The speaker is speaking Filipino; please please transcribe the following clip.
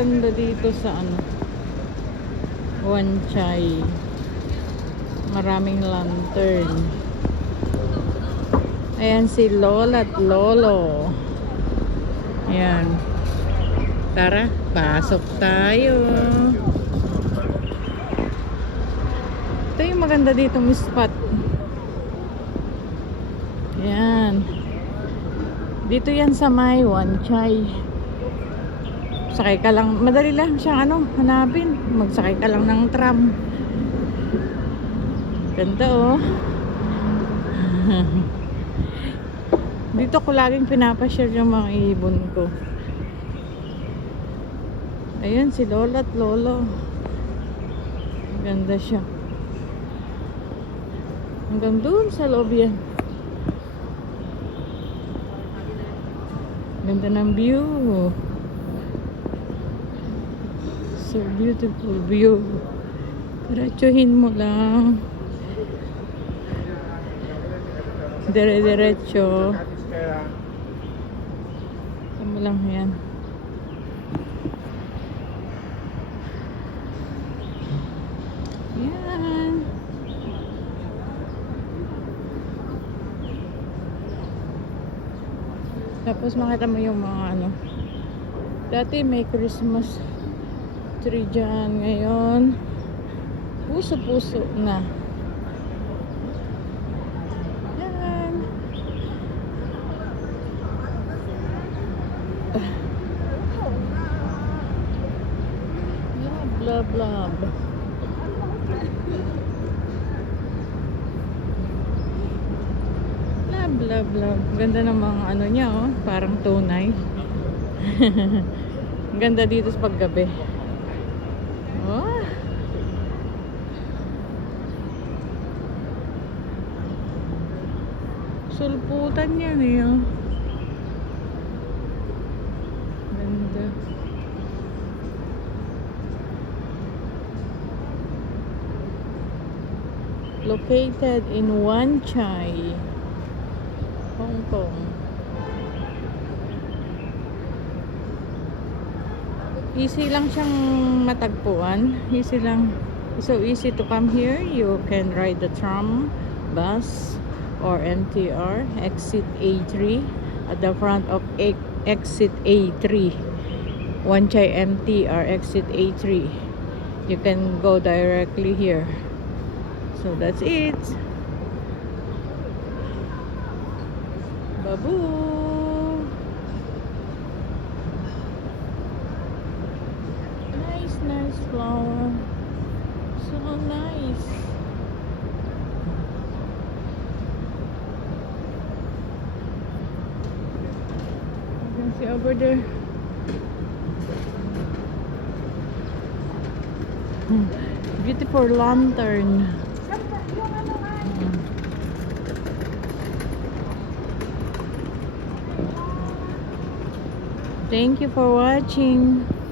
maganda dito sa ano, Wan Chai. Maraming lantern. Ayan si Lola at Lolo. Ayan. Tara, pasok tayo. Ito yung maganda ditong spot. Ayan. Dito yan sa may Wan Chai. Sakay ka lang, madali lang siyang ano, hanapin. Magsakay ka lang ng tram. Ganda oh. Dito ko laging pinapashare yung mga ibon ko. Ayun si Lola at Lolo. Ganda siya. Hanggang doon sa loob yan. Ganda ng view. So beautiful view. Diretsuhin mo lang. Dire-diretso. Tama lang yan. Yan. Tapos makita mo yung mga ano. Dati may Christmas tree dyan. Ngayon puso-puso na. Yan. Blah blah blah. Blah blah. Ganda ng mga ano niya oh, parang tunay. Ganda dito sa paggabi. Oh. Sulputan yan eh oh. Ganda. Located in Wan Chai, Hong Kong. Easy lang siyang matagpuan. Easy lang. So easy to come here. You can ride the tram, bus, or MTR. Exit A3 at the front of exit A3. Wan Chai MTR exit A3. You can go directly here. So that's it. Babu. Nice flower. So nice. You can see over there. Beautiful lantern. Thank you for watching.